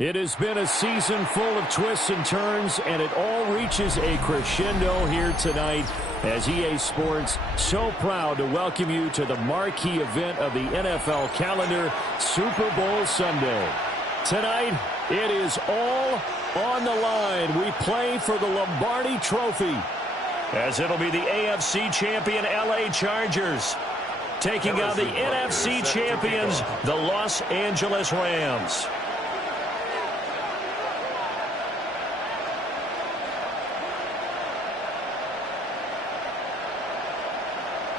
It has been a season full of twists and turns, and it all reaches a crescendo here tonight as EA Sports so proud to welcome you to the marquee event of the NFL calendar, Super Bowl Sunday. Tonight, it is all on the line. We play for the Lombardi Trophy, as it'll be the AFC champion LA Chargers taking on the NFC champions, the Los Angeles Rams.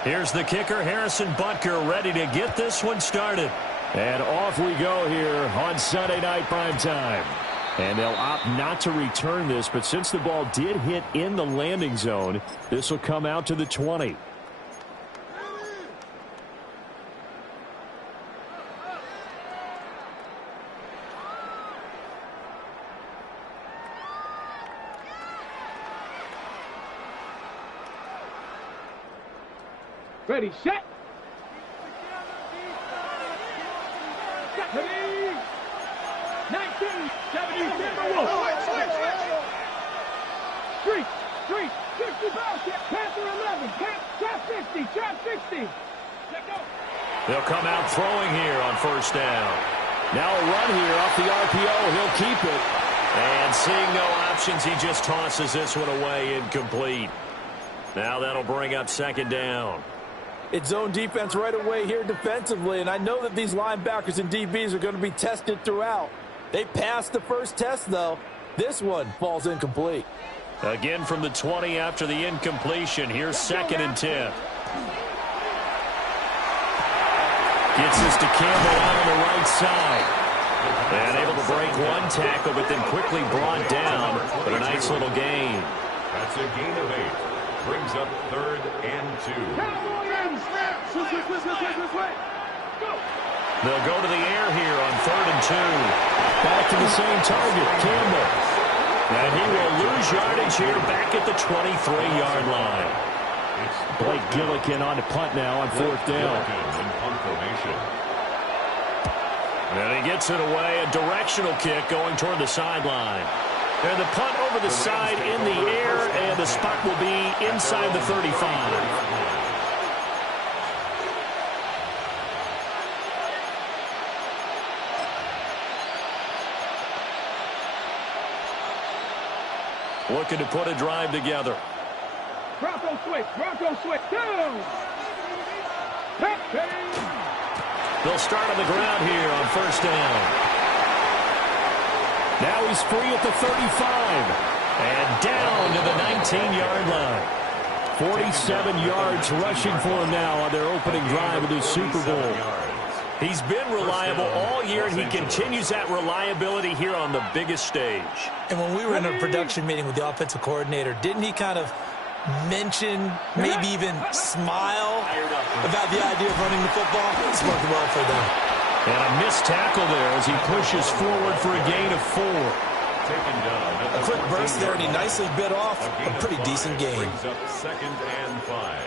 Here's the kicker, Harrison Butker, ready to get this one started. And off we go here on Sunday Night Primetime. And they'll opt not to return this, but since the ball did hit in the landing zone, this will come out to the 20. Ready, set. Ready. 1970 Street, 60 ball check, Panther 11, trap 50, trap 60. Let go. They'll come out throwing here on first down. Now a run here off the RPO. He'll keep it. And seeing no options, he just tosses this one away, incomplete. Now that'll bring up second down. It's zone defense right away here defensively, and I know that these linebackers and DBs are going to be tested throughout. They passed the first test, though. This one falls incomplete. Again from the 20 after the incompletion. Here's second and 10. Gets this to Campbell out on the right side. And able to break one tackle, but then quickly brought down. But a nice little gain. That's a gain of 8. Brings up third and 2. They'll go to the air here on third and 2. Back to the same target, Campbell. And he will lose yardage here back at the 23-yard line. Blake Gillikin on the punt now on fourth down. And he gets it away, a directional kick going toward the sideline. And the punt over the side in the air, and the spot will be inside the 35. Looking to put a drive together. Bronco switch, down. They'll start on the ground here on first down. Now he's free at the 35. And down to the 19-yard line. 47 yards rushing for him now on their opening drive of this Super Bowl. He's been reliable all year, and he continues that reliability here on the biggest stage. And when we were in a production meeting with the offensive coordinator, didn't he kind of mention, maybe even smile about the idea of running the football? It's worked well for them. And a missed tackle there as he pushes forward for a gain of 4. A quick burst there, and he nicely bit off a pretty decent gain. Second and 5.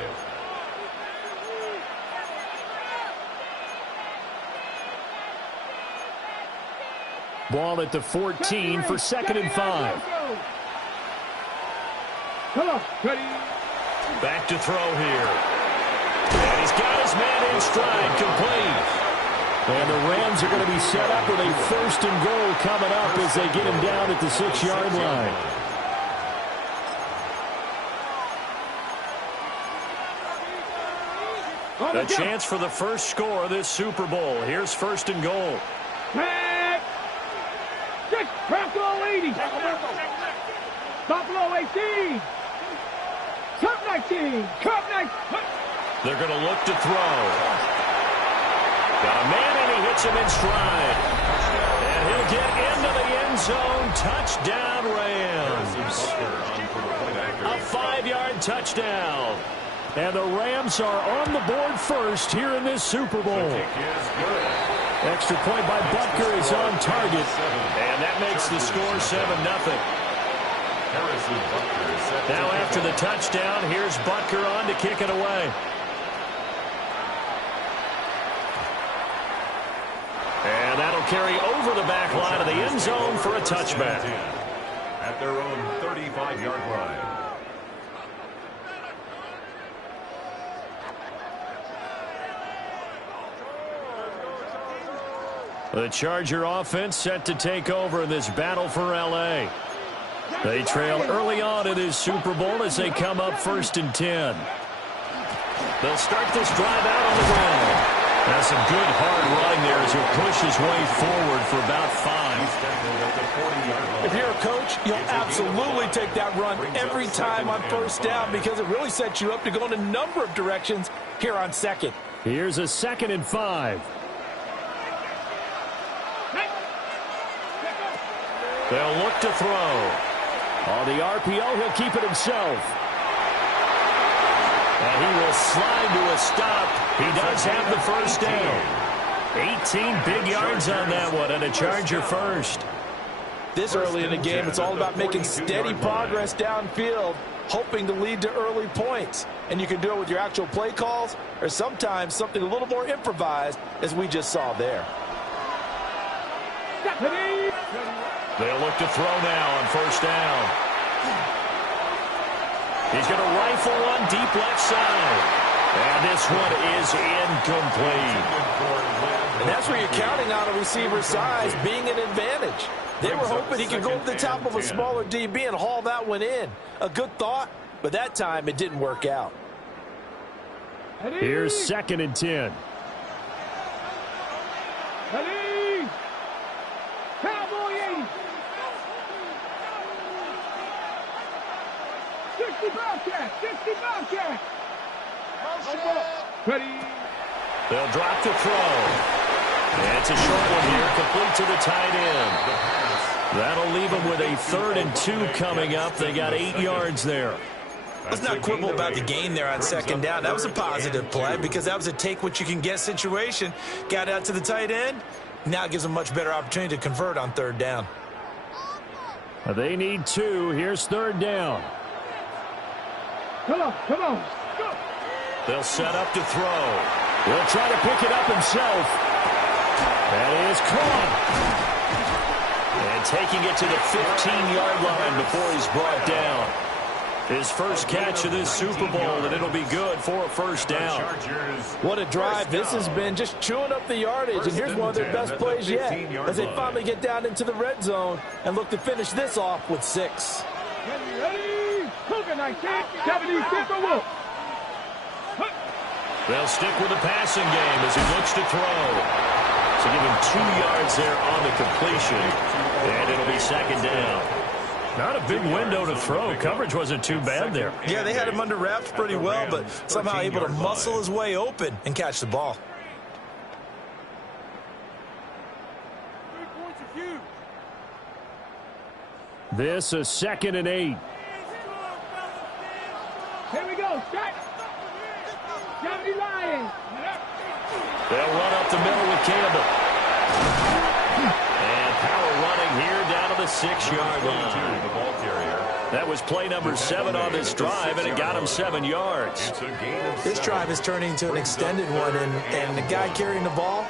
Ball at the 14 for second and 5. Come on, ready. Back to throw here. And he's got his man in stride, complete. And the Rams are going to be set up with a first and goal coming up as they get him down at the 6-yard line. A chance for the first score of this Super Bowl. Here's first and goal. Bronco 80. Buffalo 18. Cup 19. Cup 19. They're going to look to throw. Got a man, and he hits him in stride. And he'll get into the end zone. Touchdown, Rams. A 5-yard touchdown. And the Rams are on the board first here in this Super Bowl. Extra point by Butker is on target. And that makes the score 7-0. Now after the touchdown, here's Butker on to kick it away. And that'll carry over the back line of the end zone for a touchback. At their own 35-yard line. The Charger offense set to take over in this battle for L.A. They trail early on in this Super Bowl as they come up 1st and 10. They'll start this drive out on the ground. That's some good hard running there as he'll push his way forward for about 5. If you're a coach, you'll absolutely take that run every time on 1st down because it really sets you up to go in a number of directions here on 2nd. Here's a 2nd and 5. They'll look to throw. On the RPO, he'll keep it himself. And he will slide to a stop. He does have the 1st down. 18 big yards on that one, and a Charger first. This early in the game, it's all about making steady progress downfield, hoping to lead to early points. And you can do it with your actual play calls or sometimes something a little more improvised, as we just saw there. They'll look to throw now on 1st down. He's going to rifle one deep left side. And this one is incomplete. And that's where you're counting on a receiver's size being an advantage. They were hoping he could go to the top of a smaller DB and haul that one in. A good thought, but that time it didn't work out. Here's 2nd and 10. Cowboy 80. 60 Bobcat. 60 Bobcat. Ready. They'll drop the throw. And it's a short one here, complete to the tight end. That'll leave them with a 3rd and 2 coming up. They got 8 yards there. Let's not quibble about the gain there on 2nd down. That was a positive play because that was a take-what-you-can-get situation. Got out to the tight end. Now it gives them a much better opportunity to convert on 3rd down. They need 2. Here's 3rd down. Come on. Go. They'll set up to throw. He'll try to pick it up himself. That is caught. And taking it to the 15-yard line before he's brought down. His first catch of this Super Bowl, and it'll be good for a 1st down. What a drive this has been, just chewing up the yardage. And here's one of their best plays yet as they finally get down into the red zone and look to finish this off with 6. Ready. Cougar 19. 76 for Wolf. They'll stick with the passing game as he looks to throw. So give him 2 yards there on the completion, and it'll be 2nd down. Not a big window to throw. Coverage wasn't too bad there. Yeah, they had him under wraps pretty well, but somehow able to muscle his way open and catch the ball. This is 2nd and 8. Here we go. Shot. Johnny Lions. They'll run up the middle with Campbell. And power running here down to the 6-yard line. That was play number 7 on this drive, and it got him 7 yards. This drive is turning into an extended one, and the guy carrying the ball,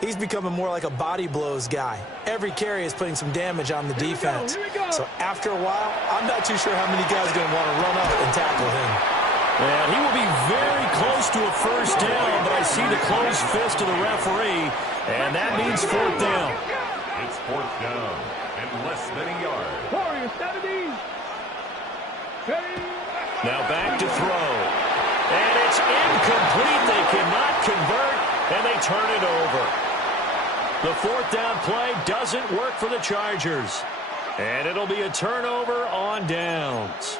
he's becoming more like a body blows guy. Every carry is putting some damage on the defense. So after a while, I'm not too sure how many guys are going to want to run up and tackle him. And he will be very close to a 1st down, but I see the closed fist of the referee, and that means 4th down. It's 4th down and less than a yard. Warriors 70. Now back to throw. And it's incomplete. They cannot convert, and they turn it over. The 4th down play doesn't work for the Chargers. And it'll be a turnover on downs.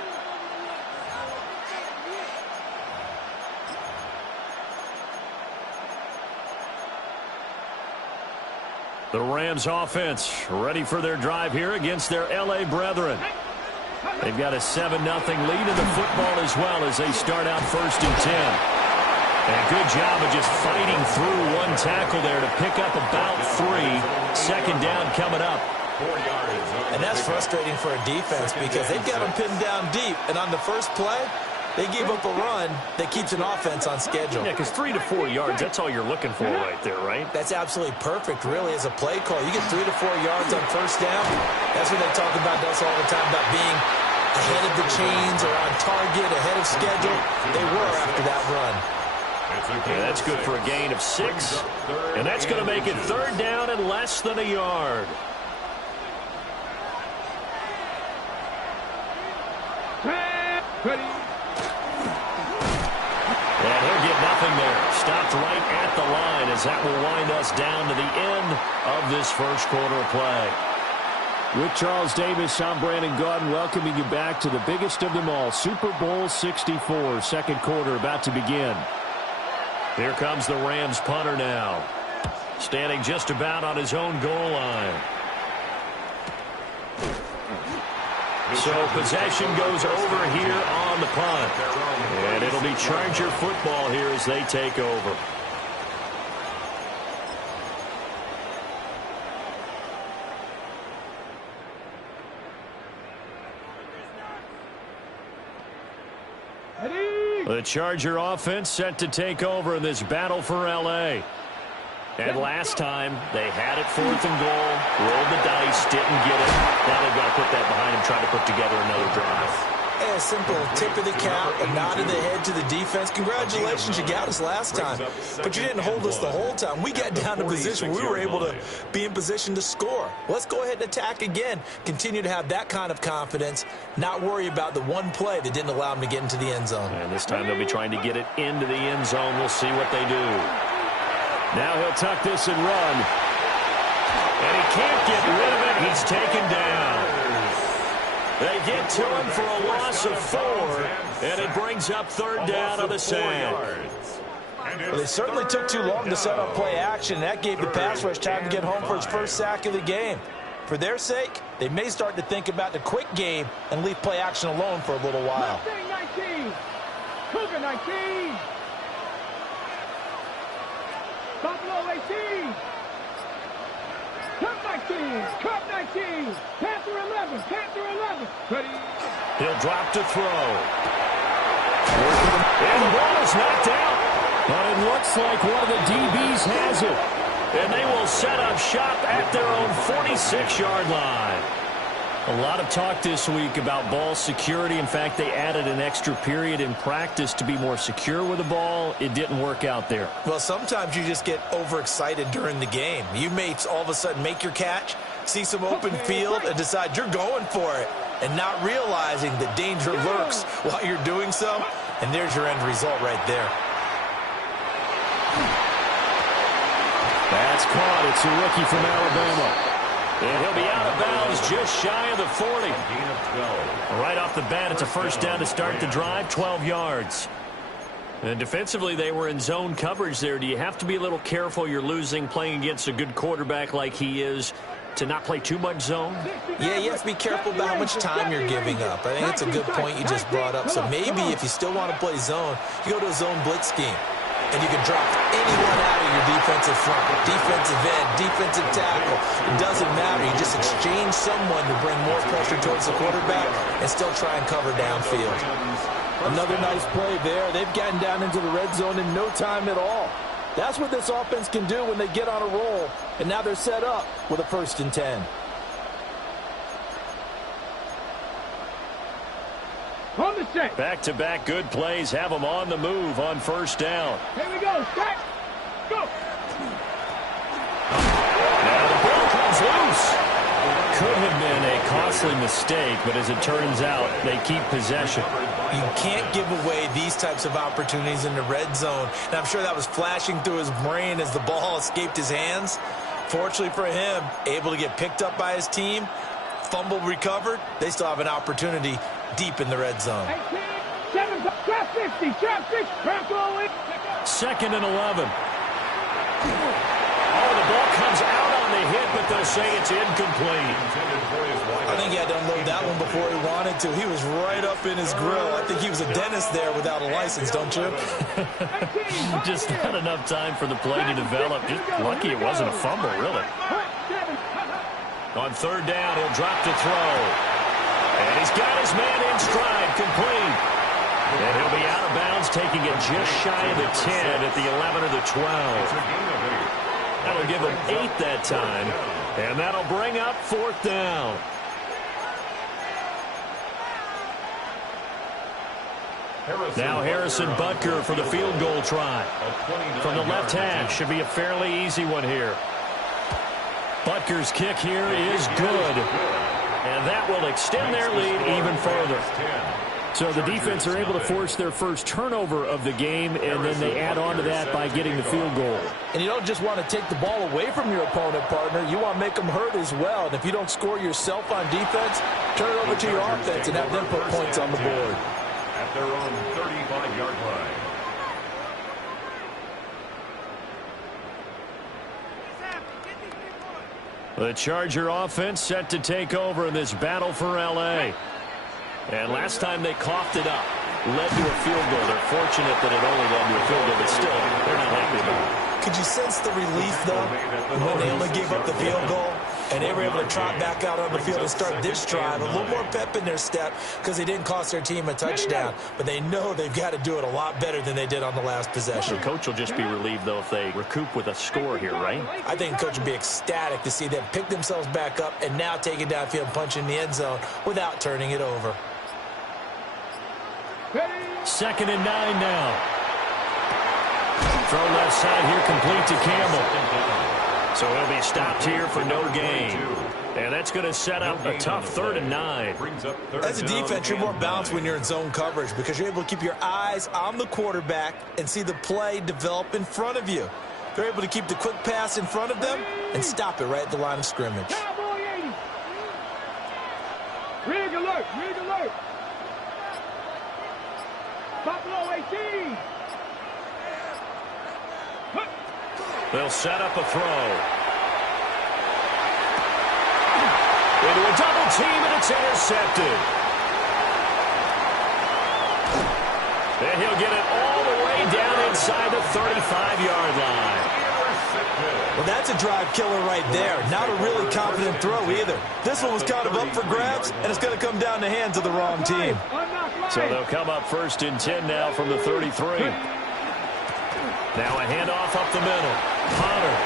The Rams offense ready for their drive here against their L.A. brethren. They've got a 7-0 lead in the football as well as they start out 1st and 10. And a good job of just fighting through one tackle there to pick up about 3. 2nd down coming up. 4 yards. And that's frustrating for a defense because they've got them pinned down deep. And on the first play, they gave up a run that keeps an offense on schedule. Yeah, because 3 to 4 yards, that's all you're looking for right there, right? That's absolutely perfect, really, as a play call. You get 3 to 4 yards on 1st down. That's what they talk about us all the time, about being ahead of the chains or on target, ahead of schedule. They were after that run. Yeah, that's good for a gain of 6. And that's going to make it 3rd down and less than a yard. And he'll get nothing there. Stopped right at the line as that will wind us down to the end of this first quarter of play. With Charles Davis, I'm Brandon Gaudin welcoming you back to the biggest of them all, Super Bowl 64, second quarter about to begin. Here comes the Rams punter now, standing just about on his own goal line. So possession goes over here on the punt. And it'll be Charger football here as they take over. The Charger offense set to take over in this battle for L.A. And last time, they had it 4th and goal, rolled the dice, didn't get it. Now they've got to put that behind them, try to put together another drive. A simple tip of the cap, a nod of the head to the defense. Congratulations, you got us last time. But you didn't hold us the whole time. We got down to position. We were able to be in position to score. Let's go ahead and attack again. Continue to have that kind of confidence. Not worry about the one play that didn't allow them to get into the end zone. And this time they'll be trying to get it into the end zone. We'll see what they do. Now he'll tuck this and run. And he can't get rid of it. He's taken down. They get to him for a loss of 4, and it brings up 3rd down on the sand. Well, they certainly took too long to set up play action. That gave the pass rush time to get home for his first sack of the game. For their sake, they may start to think about the quick game and leave play action alone for a little while. Mustang 19. Cougar 19. Buffalo 18. Cup 19. Cup 19. Panther 11. Panther 11. Ready. He'll drop to throw. And the ball is knocked out. But it looks like one of the DBs has it. And they will set up shop at their own 46-yard line. A lot of talk this week about ball security. In fact, they added an extra period in practice to be more secure with the ball. It didn't work out there. Well, sometimes you just get overexcited during the game. You may all of a sudden make your catch, see some open field, and decide you're going for it, and not realizing the danger lurks while you're doing so. And there's your end result right there. That's caught. It's a rookie from Alabama. And he'll be out of bounds just shy of the 40. Right off the bat, it's a first down to start the drive, 12 yards. And defensively, they were in zone coverage there. Do you have to be a little careful? You're losing playing against a good quarterback like he is to not play too much zone? Yeah, you have to be careful about how much time you're giving up. I think it's a good point you just brought up. So maybe if you still want to play zone, you go to a zone blitz scheme. And you can drop anyone out of your defensive front, defensive end, defensive tackle. It doesn't matter. You just exchange someone to bring more pressure towards the quarterback and still try and cover downfield. Another nice play there. They've gotten down into the red zone in no time at all. That's what this offense can do when they get on a roll. And now they're set up with a 1st and 10. On the set. Back-to-back good plays have them on the move on first down. Here we go. Set. Go. Now the ball comes loose. Could have been a costly mistake, but as it turns out, they keep possession. You can't give away these types of opportunities in the red zone. And I'm sure that was flashing through his brain as the ball escaped his hands. Fortunately for him, able to get picked up by his team, fumble recovered. They still have an opportunity deep in the red zone. 18, 7, trap 50, trap 6, trap all in. 2nd and 11. Oh, the ball comes out on the hit, but they'll say it's incomplete. I think he had to unload that one before he wanted to. He was right up in his grill. I think he was a dentist there without a license, don't you? Just not enough time for the play to develop. Just lucky it wasn't a fumble, really. On third down, he'll drop to throw. And he's got his man in stride, complete. And he'll be out of bounds, taking it just shy of the 10 at the 11 or the 12. That'll give him 8 that time. And that'll bring up fourth down. Now Harrison Butker for the field goal try. From the left hash, should be a fairly easy one here. Butker's kick here is good. And that will extend their lead even further. So the defense are able to force their first turnover of the game, and then they add on to that by getting the field goal. And you don't just want to take the ball away from your opponent, partner. You want to make them hurt as well. And if you don't score yourself on defense, turn it over to your offense and have them put points on the board. At their own 35-yard line. The Charger offense set to take over in this battle for L.A. And last time they coughed it up, led to a field goal. They're fortunate that it only led to a field goal, but still, they're not happy about it. Could you sense the relief, though, when they only gave up the field goal and they were able to trot back out on the field and start this drive? A little more pep in their step because they didn't cost their team a touchdown, but they know they've got to do it a lot better than they did on the last possession. The coach will just be relieved, though, if they recoup with a score here, right? I think the coach would be ecstatic to see them pick themselves back up and now take it downfield and punch in the end zone without turning it over. 2nd and 9 now. Throw left side here, complete to Campbell. So he'll be stopped here for no gain. And that's going to set up a tough 3rd and 9. As a defense, you're more balanced when you're in zone coverage because you're able to keep your eyes on the quarterback and see the play develop in front of you. They're able to keep the quick pass in front of them and stop it right at the line of scrimmage. Rig alert, rig alert. Buffalo 18. They'll set up a throw. Into a double team, and it's intercepted. And he'll get it all the way down inside the 35-yard line. Well, that's a drive killer right there. Not a really confident throw either. This one was kind of up for grabs, and it's going to come down the hands of the wrong team. So they'll come up 1st and 10 now from the 33. Now a handoff up the middle. Potter.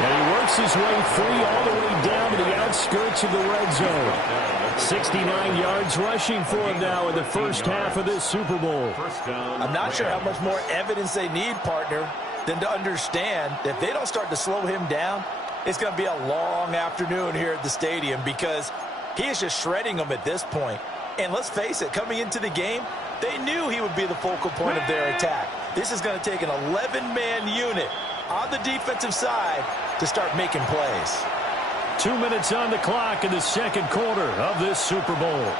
And he works his way free all the way down to the outskirts of the red zone. 69 yards rushing for him now in the first half of this Super Bowl. I'm not sure how much more evidence they need, partner, than to understand that if they don't start to slow him down, it's going to be a long afternoon here at the stadium because he is just shredding them at this point. And let's face it, coming into the game, they knew he would be the focal point of their attack. This is going to take an 11-man unit on the defensive side to start making plays. 2 minutes on the clock in the second quarter of this Super Bowl.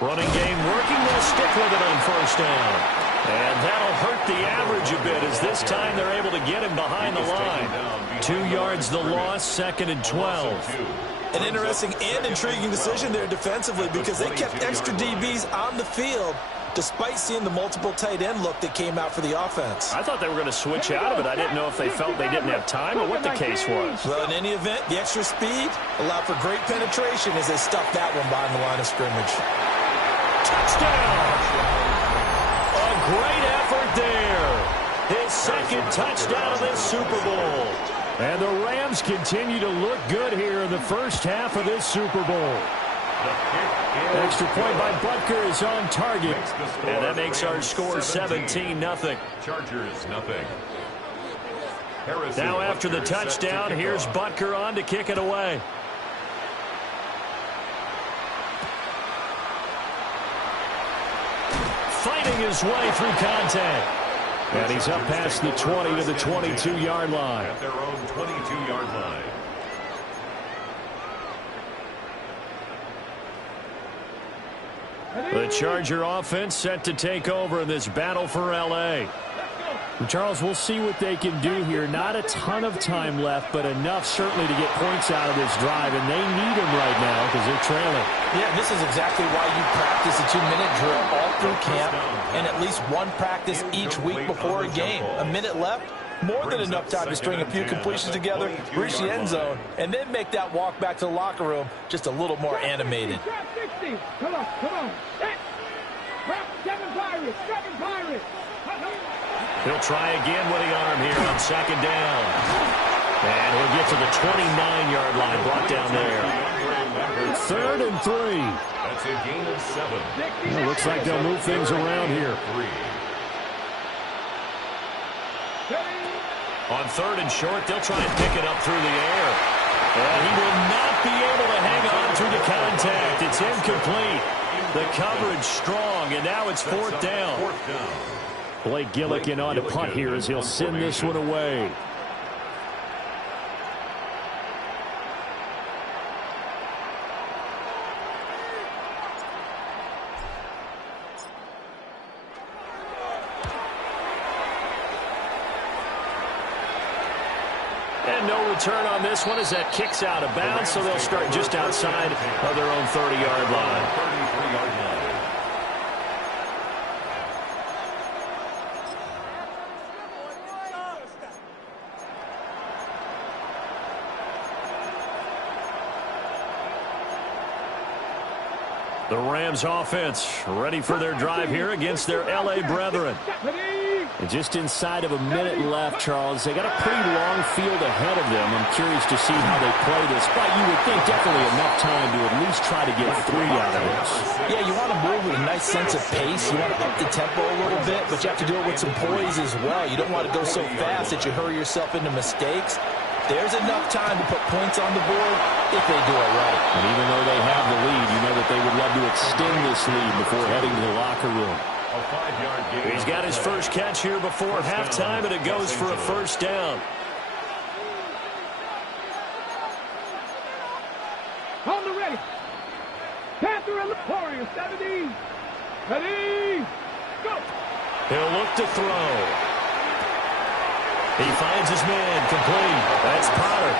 Running game working. They'll stick with it on first down. And that'll hurt the average a bit as this time they're able to get him behind the line. 2 yards the loss, 2nd and 12. An interesting and intriguing decision there defensively because they kept extra DBs on the field despite seeing the multiple tight end look that came out for the offense. I thought they were going to switch out of it. I didn't know if they felt they didn't have time or what the case was. Well, in any event, the extra speed allowed for great penetration as they stuffed that one behind the line of scrimmage. Touchdown! A great effort there. His 2nd touchdown of this Super Bowl. And the Rams continue to look good here in the first half of this Super Bowl. Extra point by Butker is on target. And that makes our score 17-0. Chargers nothing. Now after the touchdown, here's Butker on to kick it away. Fighting his way through contact. And he's up past the 20 to the 22-yard line. At their own 22-yard line. The Charger offense set to take over in this battle for L.A. And Charles, we'll see what they can do here. Not a ton of time left, but enough certainly to get points out of this drive, and they need them right now because they're trailing. Yeah, this is exactly why you practice a 2-minute drill all through camp and at least one practice each week before a game. A minute left, more than enough time to string a few completions together, reach the end zone, and then make that walk back to the locker room just a little more animated. Come on. Seven Pirates. He'll try again with the arm here on second down. And he'll get to the 29-yard line, brought down there. 3rd and 3. That's a gain of 7. It looks like they'll move things around here. On 3rd and short, they'll try and pick it up through the air. And he will not be able to hang on through the contact. It's incomplete. The coverage strong, and now it's 4th down. Blake Gillikin on to punt here as he'll send this one away. And no return on this one as that kicks out of bounds, so they'll start just outside of their own 30-yard line. 33-yard line. The Rams offense ready for their drive here against their L.A. brethren. And just inside of a minute left, Charles. They got a pretty long field ahead of them. I'm curious to see how they play this. But you would think definitely enough time to at least try to get 3 out of this. Yeah, you want to move with a nice sense of pace. You want to up the tempo a little bit, but you have to do it with some poise as well. You don't want to go so fast that you hurry yourself into mistakes. There's enough time to put points on the board if they do it right. And even though they have the lead, you know that they would love to extend this lead before heading to the locker room. A 5-yard gain. He's got his first catch here before halftime, and it goes for a first down. On the ready. Panther and the Warriors. 70. Ready. Go. He'll look to throw. He finds his man, complete. That's Potter.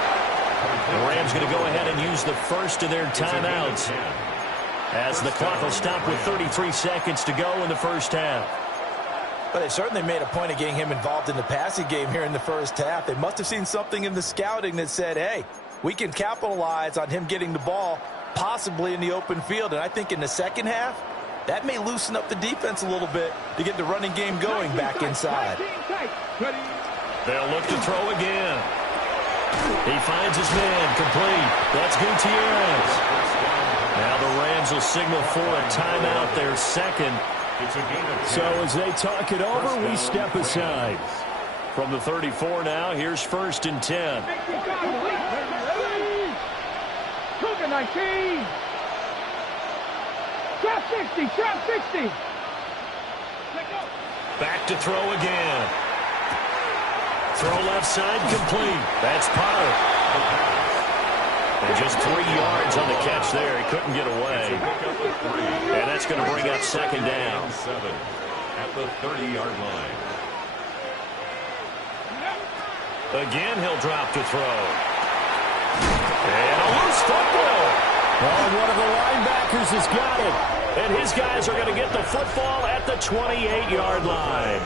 The Rams going to go ahead and use the first of their timeouts as the clock will stop with 33 seconds to go in the first half. But they certainly made a point of getting him involved in the passing game here in the first half. They must have seen something in the scouting that said, hey, we can capitalize on him getting the ball possibly in the open field. And I think in the second half, that may loosen up the defense a little bit to get the running game going back inside. They'll look to throw again. He finds his man, complete. That's Gutierrez. Now the Rams will signal for a timeout, their second. So as they talk it over, we step aside. From the 34 now, here's 1st and 10. Cougar 19. Trap 60, trap 60. Back to throw again. Throw left side, complete. That's Potter. And just 3 yards on the catch there. He couldn't get away. And that's going to bring up second down. 7 at the 30-yard line. Again, he'll drop to throw. And a loose football. Oh, one of the linebackers has got it. And his guys are going to get the football at the 28-yard line.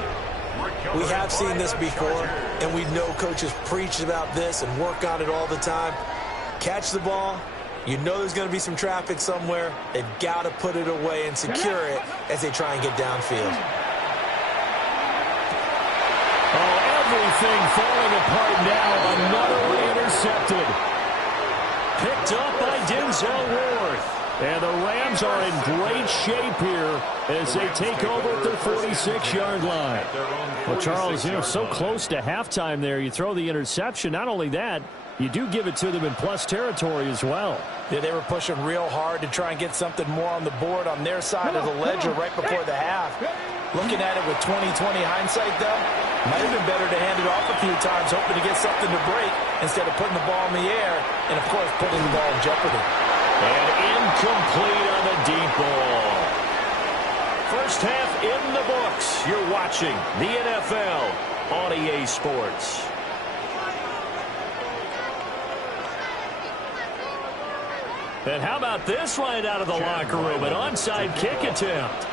We have seen this before, and we know coaches preach about this and work on it all the time. Catch the ball. You know there's going to be some traffic somewhere. They've got to put it away and secure it as they try and get downfield. Oh, everything falling apart now. Another one intercepted. Picked up by Denzel Ward. And the Rams are in great shape here as they take over at their 46-yard line. Well, Charles, you know, so close to halftime there. You throw the interception. Not only that, you do give it to them in plus territory as well. Yeah, they were pushing real hard to try and get something more on the board on their side of the ledger right before the half. Looking at it with 20/20 hindsight, though, might have been better to hand it off a few times, hoping to get something to break instead of putting the ball in the air and, of course, putting the ball in jeopardy. And incomplete on the deep ball. First half in the books. You're watching the NFL on EA Sports. And how about this right out of the locker room? An onside kick attempt.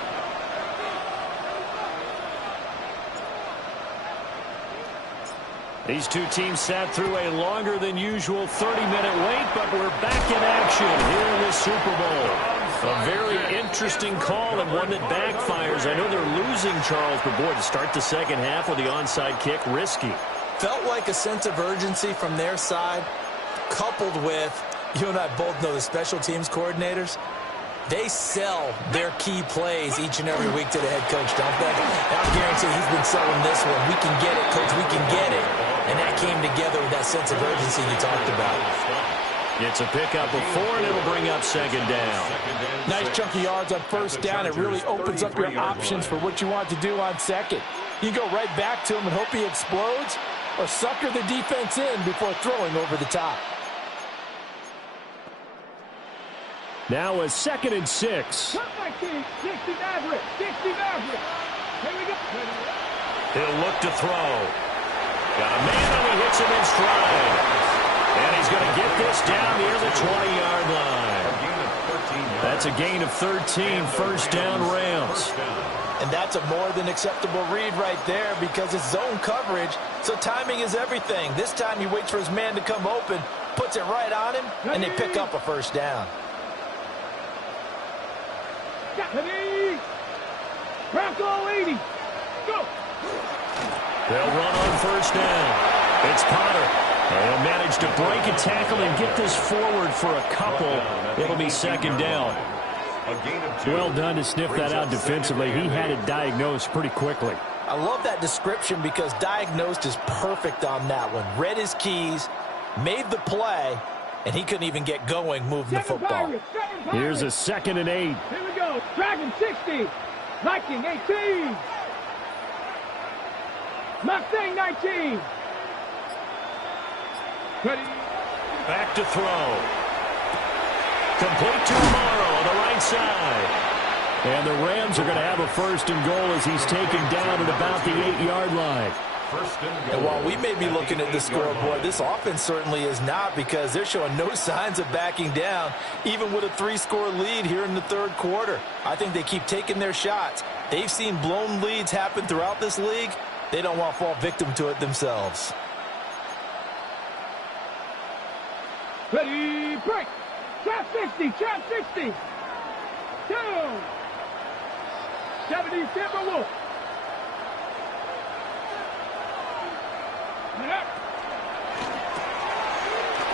These two teams sat through a longer than usual 30-minute wait, but we're back in action here in the Super Bowl. A very interesting call and one that backfires. I know they're losing, Charles, but boy, to start the second half with the onside kick, risky. Felt like a sense of urgency from their side, coupled with, you and I both know the special teams coordinators, they sell their key plays each and every week to the head coach, don't they? And I guarantee he's been selling this one. We can get it, coach, we can get it. And that came together with that sense of urgency you talked about. It's a pickup of 4, and it'll bring up second down. Nice chunk of yards on first down. It really opens up your options for what you want to do on second. You go right back to him and hope he explodes, or sucker the defense in before throwing over the top. Now a 2nd and 6. Here we go. He'll look to throw. Got a man, and he hits him in stride. And he's going to get this down near the 20-yard line. That's a gain of 13, first down Rams. And that's a more than acceptable read right there because it's zone coverage, so timing is everything. This time he waits for his man to come open, puts it right on him, and they pick up a first down. Bronco 80. Go. They'll run on first down. It's Potter. They'll manage to break a tackle and get this forward for a couple. It'll be second down. Well done to sniff that out defensively. He had it diagnosed pretty quickly. I love that description because diagnosed is perfect on that one. Read his keys, made the play, and he couldn't even get going moving the football. Here's a 2nd and 8. Here we go. Dragon 60. Viking 18. Mustang 19. Ready. Back to throw. Complete to Amaro on the right side. And the Rams are going to have a 1st and goal as he's taken down at about the 8-yard line. And while we may be looking at the scoreboard, this offense certainly is not because they're showing no signs of backing down, even with a 3-score lead here in the third quarter. I think they keep taking their shots. They've seen blown leads happen throughout this league. They don't want to fall victim to it themselves. Ready, break. Trap 60, trap 60. Down. 70, Timberwolf.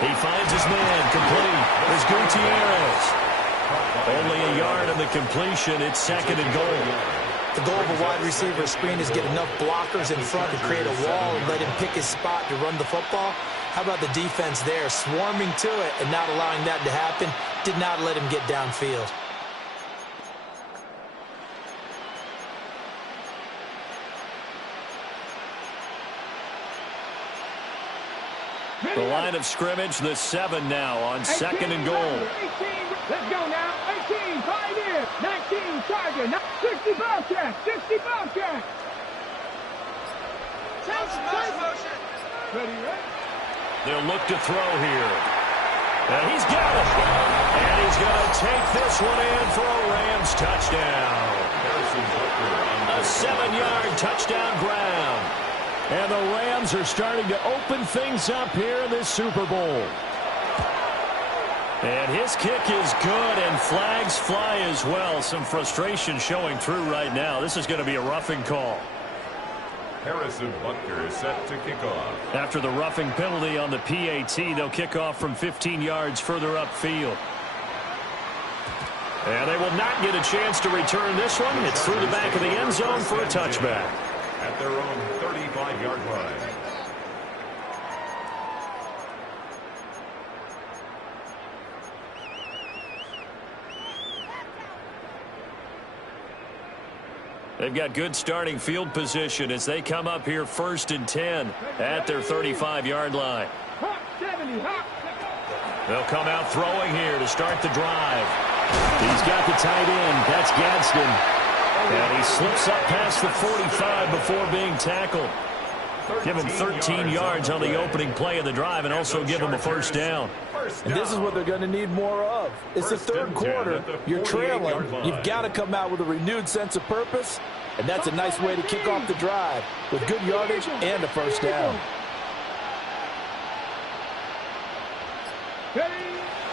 He finds his man, complete. There's Gutierrez. Only a yard on the completion. It's 2nd and goal. The goal of a wide receiver screen is get enough blockers in front to create a wall and let him pick his spot to run the football. How about the defense there, swarming to it and not allowing that to happen? Did not let him get downfield. The line of scrimmage, the 7 now on 2nd and goal. 18, let's go now. 18, Pioneer. 19, Charger. 60 Bobcat. 60 Bobcat. Ready, right? They'll look to throw here. And he's got it. And he's going to take this one in for a Rams touchdown. A 7-yard touchdown ground. And the Rams are starting to open things up here in this Super Bowl. And his kick is good, and flags fly as well. Some frustration showing through right now. This is going to be a roughing call. Harrison Butker is set to kick off. After the roughing penalty on the PAT, they'll kick off from 15 yards further upfield. And they will not get a chance to return this one. It's through the back of the end zone for a touchback. At their own 35-yard line. They've got good starting field position as they come up here 1st and 10 at their 35-yard line. They'll come out throwing here to start the drive. He's got the tight end. That's Gadsden. And he slips up past the 45 before being tackled. Give him 13 yards on the opening play of the drive and also give him a first down. And this is what they're going to need more of. It's the third quarter. You're trailing. You've got to come out with a renewed sense of purpose. And that's a nice way to kick off the drive with good yardage and a first down.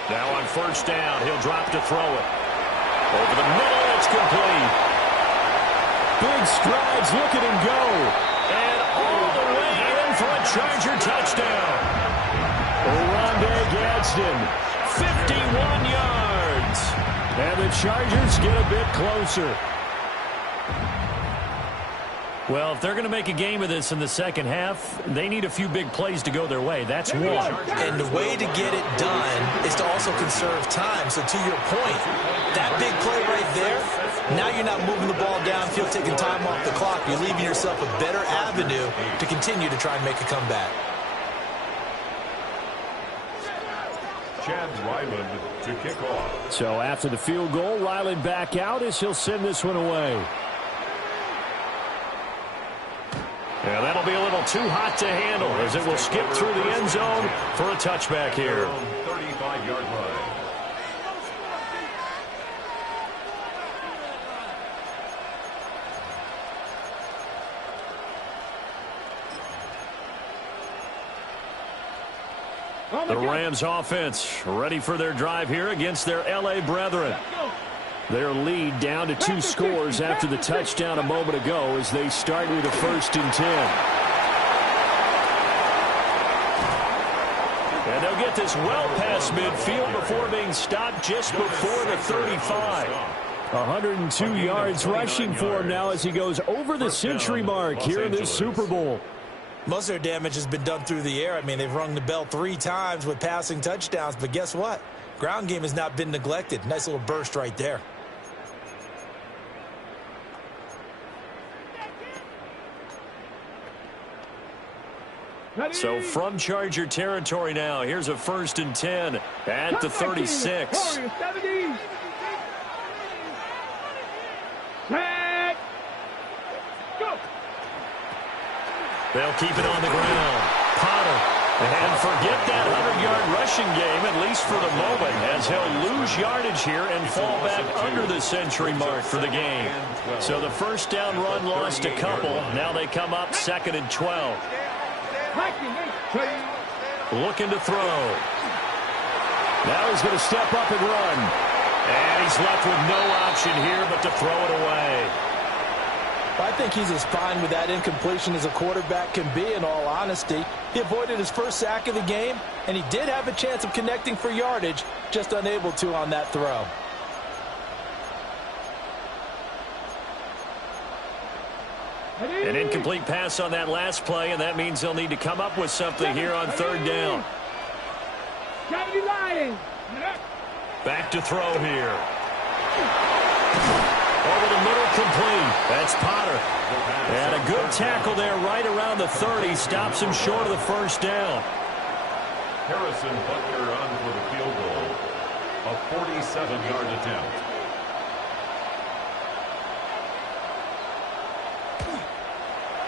Now on first down, he'll drop to throw it. Over the middle, it's complete. Big strides, look at him go. And all the way in for a Charger touchdown. Oronde Gadsden, 51 yards. And the Chargers get a bit closer. Well, if they're going to make a game of this in the second half, they need a few big plays to go their way. That's one. And the way to get it done is to also conserve time. So to your point, that big play right there, now you're not moving the ball downfield, taking time off the clock. You're leaving yourself a better avenue to continue to try and make a comeback. Chad Ryland to kick off. So after the field goal, Ryland back out as he'll send this one away. Yeah, that'll be a little too hot to handle as it will skip through the end zone for a touchback here. 35-yard line. The Rams offense ready for their drive here against their L.A. brethren. Their lead down to 2 scores after the touchdown a moment ago as they start with a 1st and 10. And they'll get this well past midfield before being stopped just before the 35. 102 yards rushing for him now as he goes over the century mark here in this Super Bowl. Most of their damage has been done through the air. I mean, they've rung the bell 3 times with passing touchdowns, but guess what? Ground game has not been neglected. Nice little burst right there. So from Charger territory now, here's a 1st and 10 at the 36. They'll keep it on the ground. Potter. And forget that 100-yard rushing game, at least for the moment, as he'll lose yardage here and fall back under the century mark for the game. So the first down run lost a couple. Now they come up 2nd and 12. Looking to throw. Now he's going to step up and run. And he's left with no option here but to throw it away. I think he's as fine with that incompletion as a quarterback can be, in all honesty. He avoided his first sack of the game, and he did have a chance of connecting for yardage, just unable to on that throw. An incomplete pass on that last play, and that means they'll need to come up with something here on 3rd down. Back to throw here. Over the middle, complete. That's Potter. And a good tackle there right around the 30. Stops him short of the first down. Harrison Butker on for the field goal. A 47-yard attempt.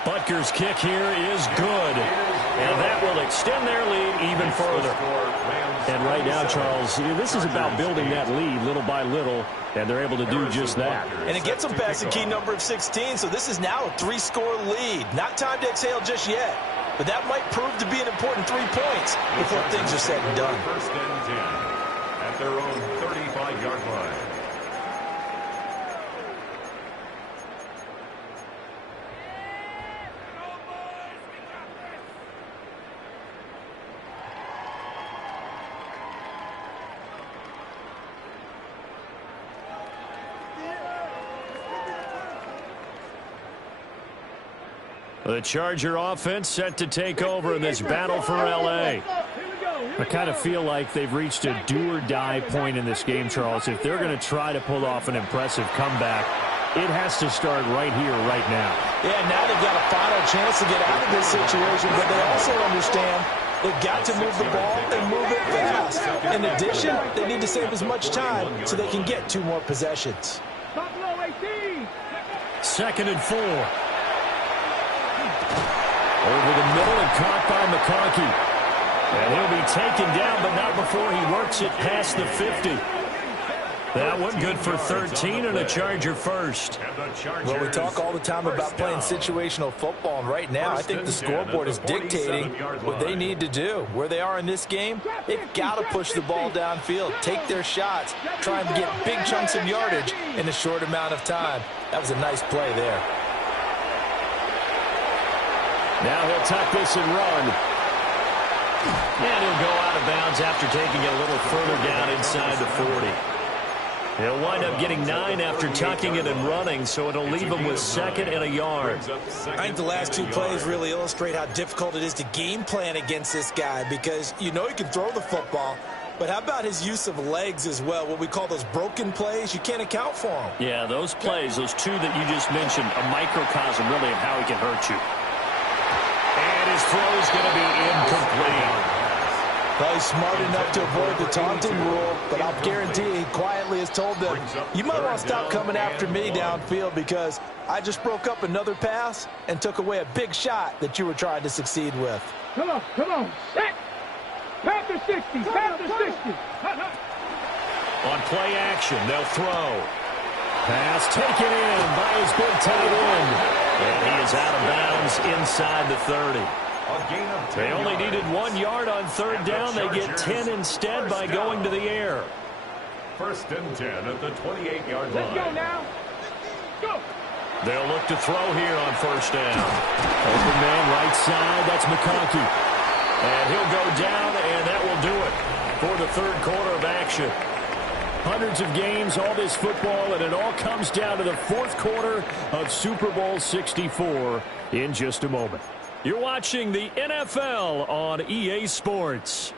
Butker's kick here is good. And that will extend their lead even further. And right now, Charles, this is about building that lead little by little, and they're able to do just that. And it gets them past the key number of 16, so this is now a 3-score lead. Not time to exhale just yet, but that might prove to be an important 3 points before things are said and done. 1st and 10 at their own 35-yard line. The Charger offense set to take over in this battle for L.A. I kind of feel like they've reached a do-or-die point in this game, Charles. If they're going to try to pull off an impressive comeback, it has to start right here, right now. Yeah, now they've got a final chance to get out of this situation, but they also understand they've got to move the ball and move it fast. In addition, they need to save as much time so they can get 2 more possessions. 2nd and 4. Over the middle and caught by McConkey. And he'll be taken down, but not before he works it past the 50. That one good for 13 and a Charger first. Well, we talk all the time about playing situational football, and right now I think the scoreboard is dictating what they need to do. Where they are in this game, they've got to push the ball downfield, take their shots, try and get big chunks of yardage in a short amount of time. That was a nice play there. Now he'll tuck this and run. And he'll go out of bounds after taking it a little further down inside the 40. He'll wind up getting 9 after tucking it and running, so it'll leave him with 2nd and a yard. I think the last 2 plays really illustrate how difficult it is to game plan against this guy, because you know he can throw the football, but how about his use of legs as well? What we call those broken plays, you can't account for them. Yeah, those plays, those 2 that you just mentioned, a microcosm really of how he can hurt you. And his throw is going to be incomplete. Well, he's smart enough to avoid the taunting rule, but I'll guarantee he quietly has told them, you might want to stop coming after me downfield because I just broke up another pass and took away a big shot that you were trying to succeed with. Come on, set. Panther 60, Panther 60. On play action, they'll throw. Pass taken in by his big tight end. And he is out of bounds inside the 30. They only needed 1 yard on 3rd down. They get 10 instead by going to the air. 1st and 10 at the 28-yard line. Let's go now. Go. They'll look to throw here on 1st down. Open man right side. That's McConkey. And he'll go down, and that will do it for the 3rd quarter of action. Hundreds of games, all this football, and it all comes down to the 4th quarter of Super Bowl 64 in just a moment. You're watching the NFL on EA Sports.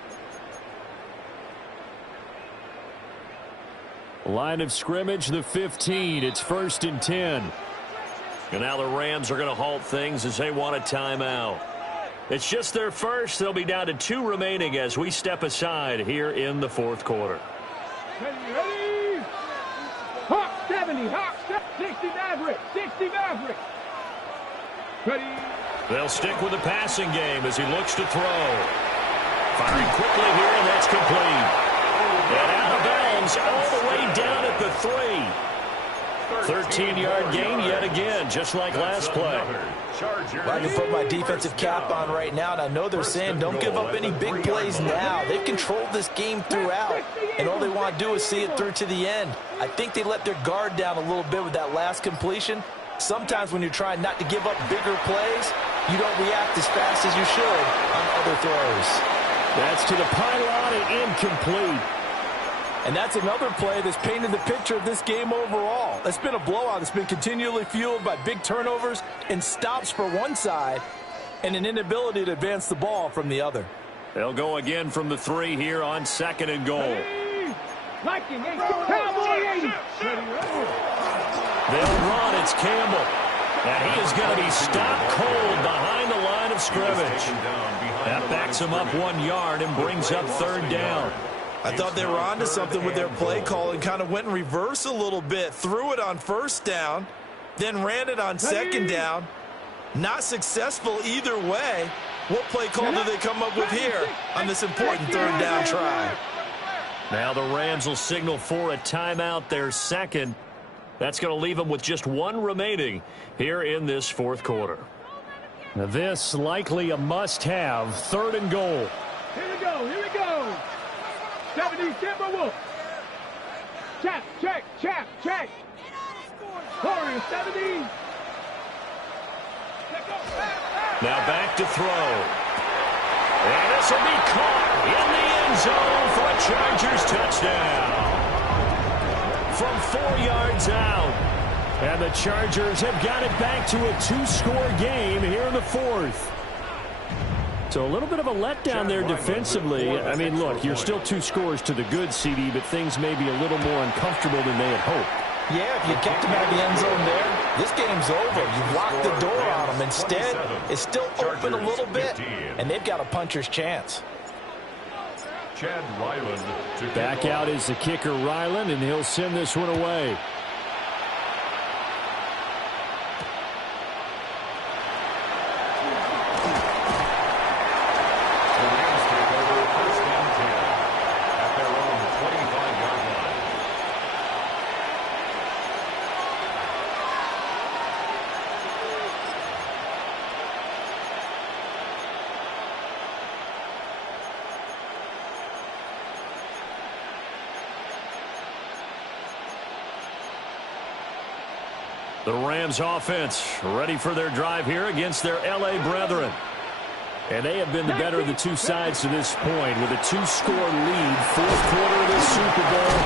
Line of scrimmage, the 15. It's 1st and 10. And now the Rams are going to halt things as they want a timeout. It's just their first. They'll be down to 2 remaining as we step aside here in the 4th quarter. Ready? Hawk 70, Hawk 60 Maverick, 60 Maverick. Ready? They'll stick with the passing game as he looks to throw. Firing quickly here, and that's complete. And out of bounds all the way down at the 3. 13-yard gain yet again, just like last play. Well, I can put my defensive cap on right now, and I know they're saying don't give up any big plays now. They've controlled this game throughout, and all they want to do is see it through to the end. I think they let their guard down a little bit with that last completion. Sometimes when you're trying not to give up bigger plays, you don't react as fast as you should on other throws. That's to the pylon and incomplete. And that's another play that's painted the picture of this game overall. It's been a blowout. It's been continually fueled by big turnovers and stops for one side and an inability to advance the ball from the other. They'll go again from the 3 here on 2nd and goal. They'll run. It's Campbell. And he is going to be stopped cold behind the line of scrimmage. That backs him up 1 yard and brings up 3rd down. I thought they were onto something with their play call and kind of went in reverse a little bit. Threw it on 1st down, then ran it on 2nd down. Not successful either way. What play call do they come up with here on this important 3rd down try? Now the Rams will signal for a timeout, their 2nd. That's going to leave them with just 1 remaining here in this 4th quarter. Now this likely a must-have, 3rd and goal. Here we go, here we go. 70 Timberwolves. Check, check, check, check. Warriors 70. Now back to throw. And this will be caught in the end zone for a Chargers touchdown. From 4 yards out. And the Chargers have got it back to a 2-score game here in the 4th. So a little bit of a letdown there defensively. I mean, look, you're still 2 scores to the good, CD, but things may be a little more uncomfortable than they had hoped. Yeah, if you kept them out of the end zone there, this game's over. You've locked the door on them. Instead, it's still open a little bit, and they've got a puncher's chance. Back out is the kicker, Ryland, and he'll send this one away. The Rams offense ready for their drive here against their L.A. brethren. And they have been the better of the two sides to this point with a 2-score lead, fourth quarter of this Super Bowl,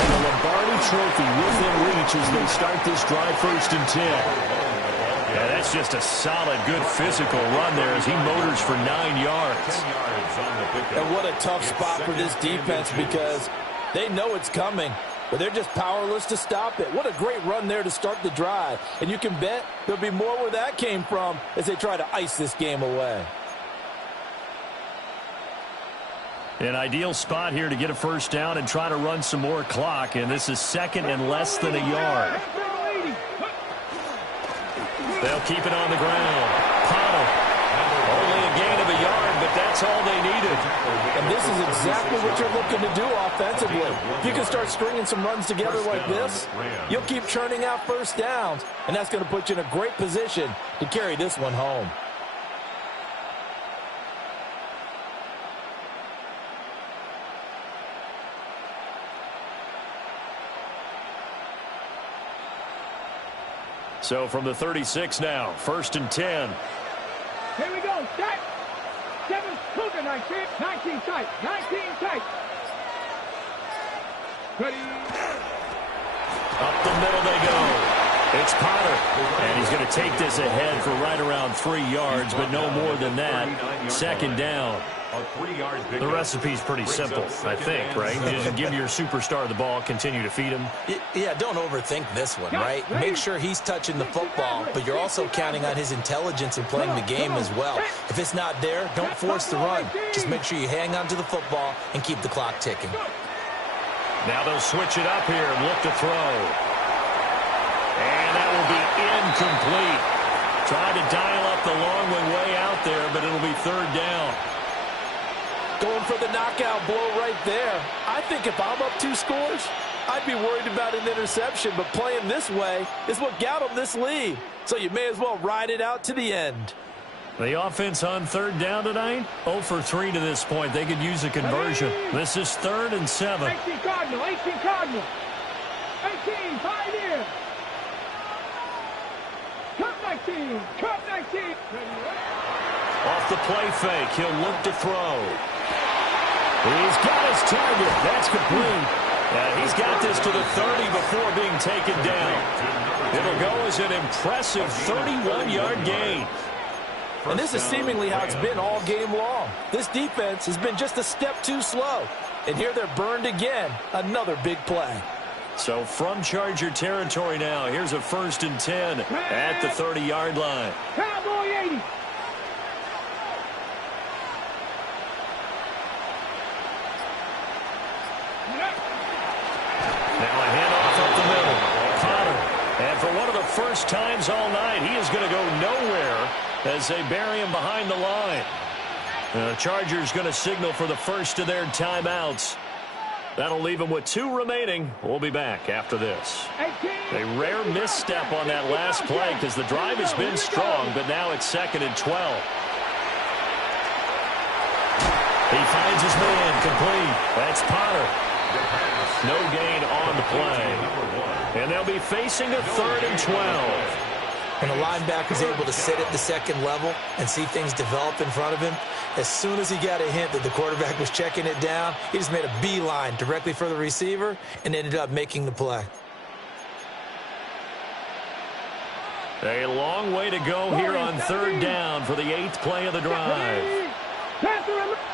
and the Lombardi Trophy within reach as they start this drive 1st and 10. Yeah, that's just a solid, good physical run there as he motors for 9 yards. And what a tough spot for this defense because they know it's coming, but they're just powerless to stop it. What a great run there to start the drive. And you can bet there'll be more where that came from as they try to ice this game away. An ideal spot here to get a first down and try to run some more clock, and this is 2nd and less than a yard. They'll keep it on the ground. Potter. Only a gain of a yard, but that's all they needed. And this is exactly what you're looking to do offensively. If you can start stringing some runs together like this, you'll keep churning out first downs, and that's going to put you in a great position to carry this one home. So from the 36 now, 1st and 10. Here we go. Set. 7 Cougar 19. 19 tight. 19 tight. Ready. Up the middle they go. It's Potter. And he's going to take this ahead for right around 3 yards, but no more than that. 2nd down. The recipe's pretty simple, I think, right? You just give your superstar the ball, continue to feed him. Yeah, don't overthink this one, right? Make sure he's touching the football, but you're also counting on his intelligence in playing the game as well. If it's not there, don't force the run. Just make sure you hang on to the football and keep the clock ticking. Now they'll switch it up here and look to throw. And that will be incomplete. Trying to dial up the long one way out there, but it'll be 3rd down. Going for the knockout blow right there. I think if I'm up 2 scores, I'd be worried about an interception, but playing this way is what got them this lead. So you may as well ride it out to the end. The offense on 3rd down tonight, 0 for 3 to this point. They could use a conversion. This is 3rd and 7. 18 Cardinal. 18 Cardinal. 18 Pioneer. Cup 19. Cup 19. Off the play fake, he'll look to throw. He's got his target. That's complete. And he's got this to the 30 before being taken down. It'll go as an impressive 31-yard gain. And this is seemingly how it's been all game long. This defense has been just a step too slow. And here they're burned again. Another big play. So from Charger territory now, here's a 1st and 10 at the 30-yard line. Cowboy 80. Now a handoff up the middle. Potter. And for one of the first times all night, he is going to go nowhere as they bury him behind the line. The Chargers going to signal for the first of their timeouts. That'll leave them with 2 remaining. We'll be back after this. A rare misstep on that last play because the drive has been strong, but now it's 2nd and 12. He finds his man complete. That's Potter. No gain on the play. And they'll be facing a 3rd and 12. When a linebacker is able to sit at the 2nd level and see things develop in front of him, as soon as he got a hint that the quarterback was checking it down, he just made a beeline directly for the receiver and ended up making the play. A long way to go here on 3rd down for the 8th play of the drive.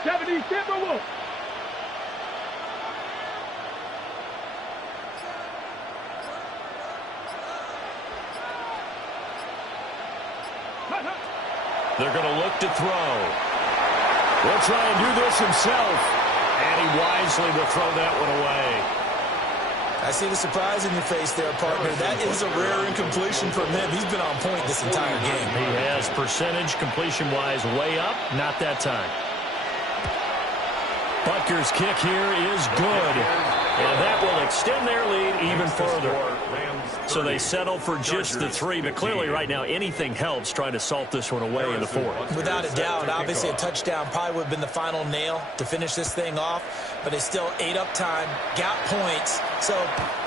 70 Timberwolves. They're going to look to throw. Will try and do this himself. And he wisely will throw that one away. I see the surprise in your face there, partner. That is a rare incompletion from him. He's been on point this entire game. He has percentage completion-wise way up. Not that time. Butker's kick here is good. And that will extend their lead even further. So they settle for just the 3, but clearly right now anything helps trying to salt this one away in the 4th. Without a doubt, obviously a touchdown probably would have been the final nail to finish this thing off, but it's still ate up time, got points. So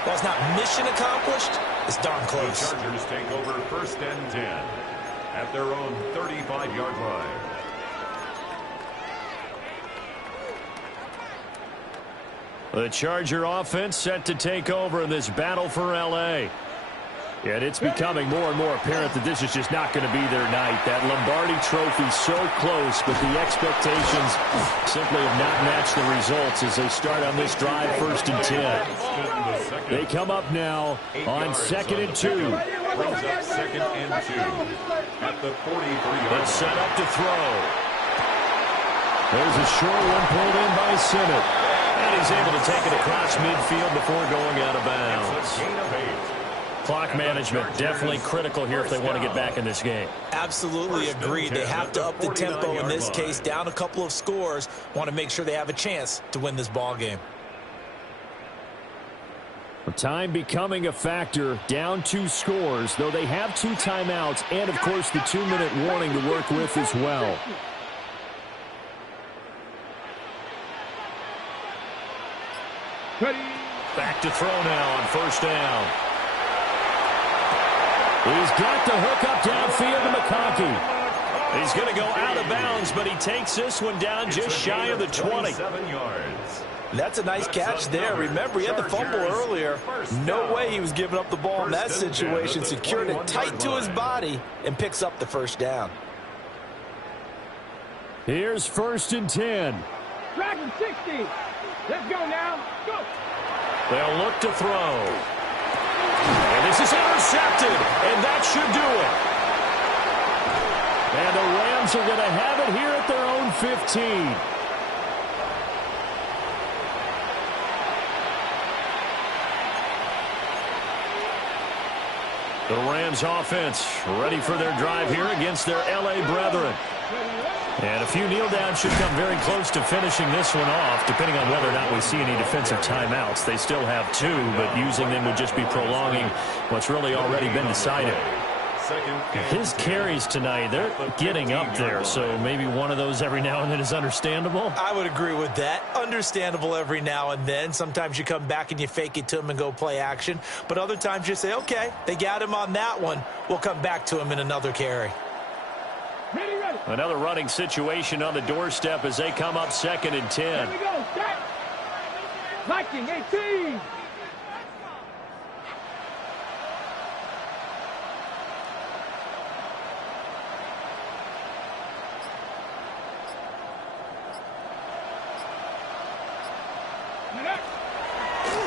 while it's not mission accomplished, It's darn close. The Chargers take over 1st and 10 at their own 35-yard line. The Charger offense set to take over in this battle for L.A. And it's becoming more and more apparent that this is just not going to be their night. That Lombardi trophy so close, but the expectations simply have not matched the results as they start on this drive 1st and 10. They come up now on 2nd and 2. Brings up 2nd and 2 at the 43-yard. It's set up to throw. There's a short one pulled in by Sinnott. And he's able to take it across midfield before going out of bounds. Gain of 8. Clock management definitely critical here if they want to get back in this game. Absolutely agreed. They have to up the tempo in this case, down a couple of scores. Want to make sure they have a chance to win this ball game. Time becoming a factor, down 2 scores, though they have 2 timeouts and, of course, the 2-minute warning to work with as well. Ready. Back to throw now on 1st down. He's got the hook up downfield to McConkey. He's going to go out of bounds, but he takes this one down just shy of the 20. 7 yards. That's a nice catch there. Remember, he had the fumble earlier. No way he was giving up the ball in that situation. Secured it tight to his body and picks up the 1st down. Here's 1st and 10. Dragon 60. Let's go now. Go. They'll look to throw. And this is intercepted, and that should do it. And the Rams are going to have it here at their own 15. The Rams offense ready for their drive here against their L.A. brethren. And a few kneel downs should come very close to finishing this one off, depending on whether or not we see any defensive timeouts. They still have 2, but using them would just be prolonging what's really already been decided. His carries tonight, they're getting up there, so maybe one of those every now and then is understandable. I would agree with that. Understandable every now and then. Sometimes you come back and you fake it to him and go play action. But other times you say, okay, they got him on that one. We'll come back to him in another carry. Ready, ready. Another running situation on the doorstep as they come up 2nd and 10. Here we go. Set. Viking 18.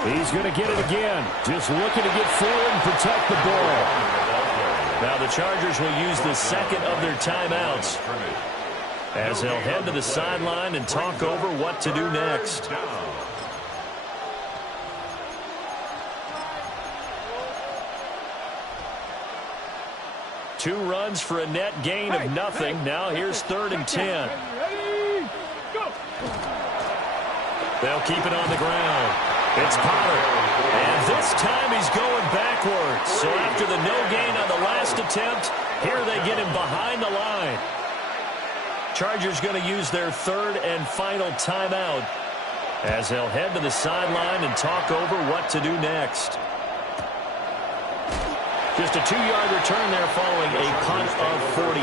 He's going to get it again. Just looking to get forward and protect the ball. Now the Chargers will use the 2nd of their timeouts as they'll head to the sideline and talk over what to do next. Two runs for a net gain of nothing. Now here's 3rd and 10. They'll keep it on the ground. It's Potter. And this time he's going backwards. So after the no gain on the last attempt, here they get him behind the line. Chargers going to use their 3rd and final timeout as they'll head to the sideline and talk over what to do next. Just a 2-yard return there following a punt of 48.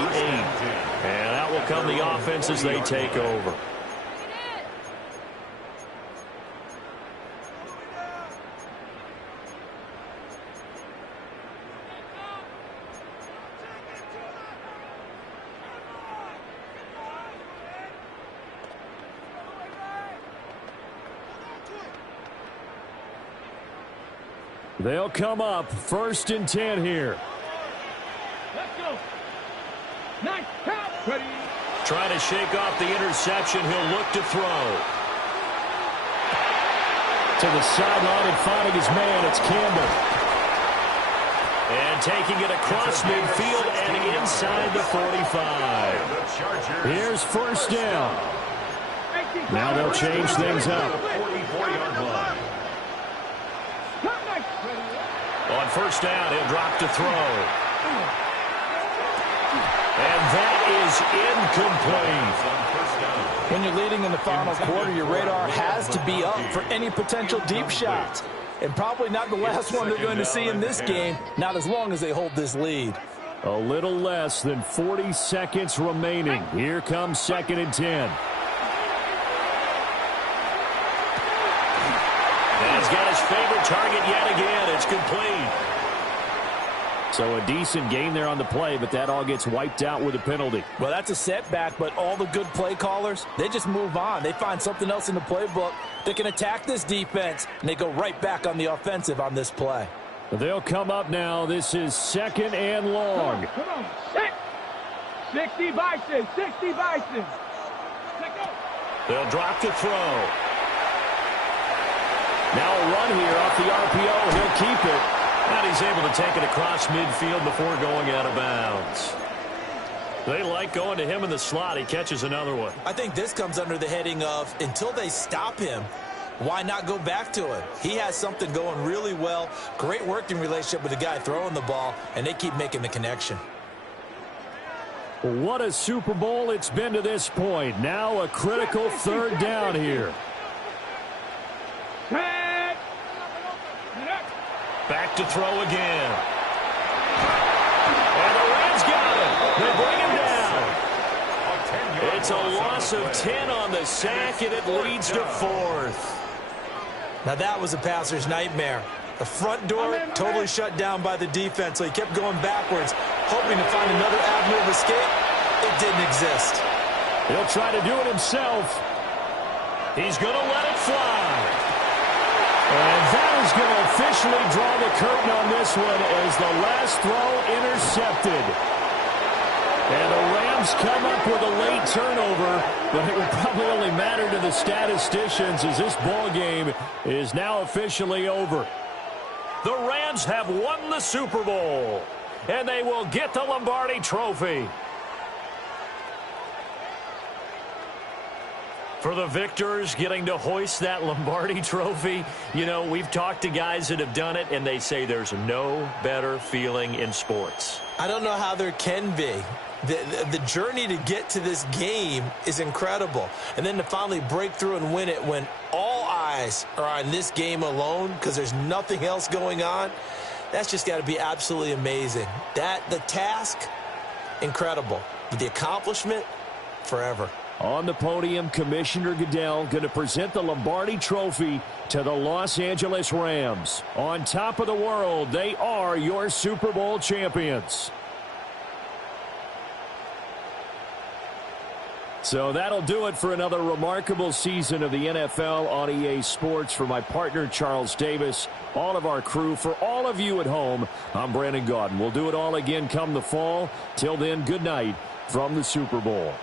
And out will come the offense as they take over. They'll come up 1st and 10 here. Let's go. Nice count. Ready. Trying to shake off the interception. He'll look to throw. To the sideline and finding his man. It's Campbell. And taking it across midfield and inside the 45. Here's 1st down. Now they'll change things up. 44-yard line. On 1st down, he'll drop to throw. And that is incomplete. When you're leading in the final quarter, your radar has to be up for any potential deep shots. and probably not the last one they're going to see in this game, not as long as they hold this lead. A little less than 40 seconds remaining. Here comes 2nd and 10. And he's got his favorite target yet again. It's complete. So a decent game there on the play, but that all gets wiped out with a penalty. Well, that's a setback, but all the good play callers, they just move on. They find something else in the playbook that can attack this defense, and they go right back on the offensive on this play. They'll come up now. This is 2nd and long. Come on. 60 Bison. 60 Bison. They'll drop the throw. Now a run here off the RPO. He'll keep it. And he's able to take it across midfield before going out of bounds. They like going to him in the slot. He catches another one. I think this comes under the heading of until they stop him, why not go back to him? He has something going really well. Great working relationship with the guy throwing the ball, and they keep making the connection. What a Super Bowl it's been to this point. Now a critical 3rd down here. Back to throw again. And the Rams got it. They bring him down. It's a loss of 10 on the sack, and it leads to 4th. Now that was a passer's nightmare. The front door totally shut down by the defense, so he kept going backwards, hoping to find another avenue of escape. It didn't exist. He'll try to do it himself. He's going to let it fly. And that is going to officially draw the curtain on this one as the last throw intercepted. And the Rams come up with a late turnover, but it will probably only matter to the statisticians as this ball game is now officially over. The Rams have won the Super Bowl, and they will get the Lombardi Trophy. For the victors getting to hoist that Lombardi Trophy, you know, we've talked to guys that have done it, and they say there's no better feeling in sports. I don't know how there can be. The journey to get to this game is incredible. And then to finally break through and win it when all eyes are on this game alone because there's nothing else going on, that's just got to be absolutely amazing. The task, incredible. But the accomplishment, forever. On the podium, Commissioner Goodell going to present the Lombardi Trophy to the Los Angeles Rams. On top of the world, they are your Super Bowl champions. So that'll do it for another remarkable season of the NFL on EA Sports. For my partner, Charles Davis, all of our crew, for all of you at home, I'm Brandon Gaudin. We'll do it all again come the fall. Till then, good night from the Super Bowl.